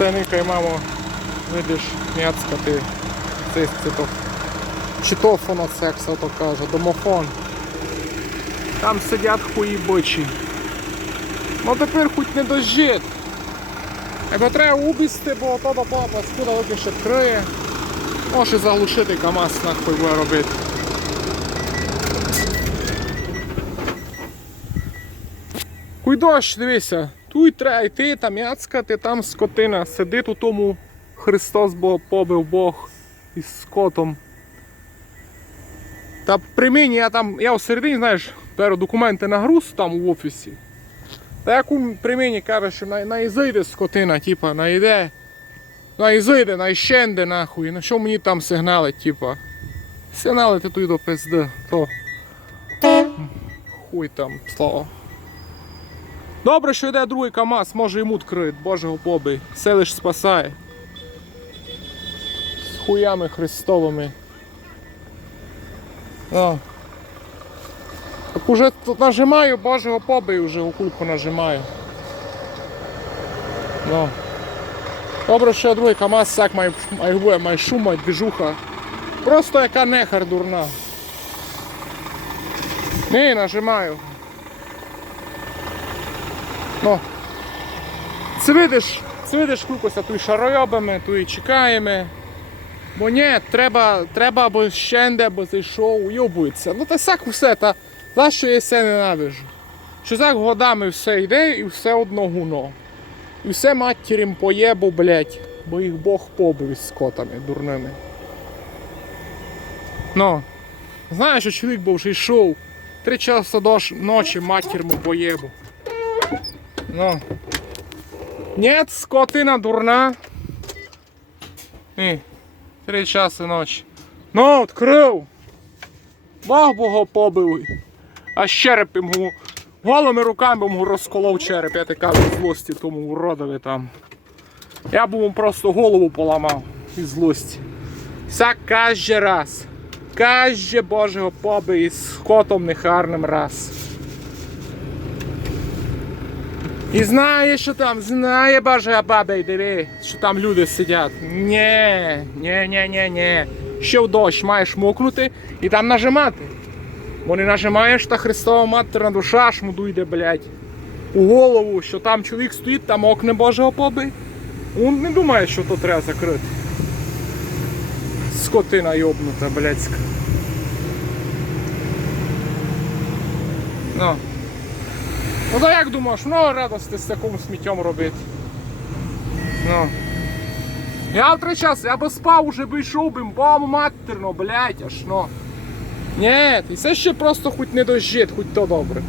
Все, Ника, мамо, видиш, м'яцка ти. Це, це то. Чи то фоносекс, то каже, домофон. Там сидять хуї бочі. Ну тепер хоч не дожит. Або треба убісти, бо до папа скуда ще криє. Може заглушити КАМАЗ нахуй буде робити. Хуй дивися. Тут треба йти, там яцкати, там скотина. Сидить у тому Христос Бог побив Бог із скотом. Та при мені я там, я всередині, знаєш, беру документи на груз там в офісі. Та як при мені каже, що на, на зайде скотина, типа, найде. На зайде, на іщенде нахуй. На що мені там сигнали, типа. Сигналити тут до пизди, то. Хуй там, слава. Добре, що йде другий КАМАЗ, може йому відкрити, божого побий. Все лиш спасає. З хуями Христовими. О. Так уже тут нажимаю, божого побий вже у кульку нажимаю. Ну. Добре, що я другий КАМАЗ сак має, має, має шум, двіжуха. Просто яка нехар дурна. Ні, нажимаю. Ну. Це видиш, це видиш кулькося тут шаройобами, тут і чекаємо. Бо ні, треба, треба або щенде, або зайшов, уйобується. Ну та сак все, та за що я все ненавижу. Що так годами все йде і все одно гуно. І все матірям поєбу, блять, бо їх Бог побив із скотами дурними. Ну, знаєш, що чоловік був вже йшов. Три часа до ночі матірму поєбу. Ну. Нет, скотина дурна. Ні. Три часи ночі. Ну, відкрив. Бог бого побив. А череп йому. Голими руками йому розколов череп, я така від злості тому уродові там. Я б йому просто голову поламав із злості. Вся каже раз. Каже Божого поби із скотом нехарним раз. І знає, що там, знає Божа баба, і диви, що там люди сидять. Нє, нє, нє, нє, нє. Ще в дощ маєш мокнути і там нажимати. Бо не нажимаєш, та Христова матерна душа шмуду йде, блядь. У голову, що там чоловік стоїть, там окне Божого поби. Він не думає, що то треба закрити. Скотина йобнута, блядська. Ну. Ну то як думаєш, много радости з таким сміттям робити. Ну. Я в три часи, я би спав уже би йшов би, бам, матерно, блять, аж но. Ні, і це ще просто хоч не дожит, хоч то добре.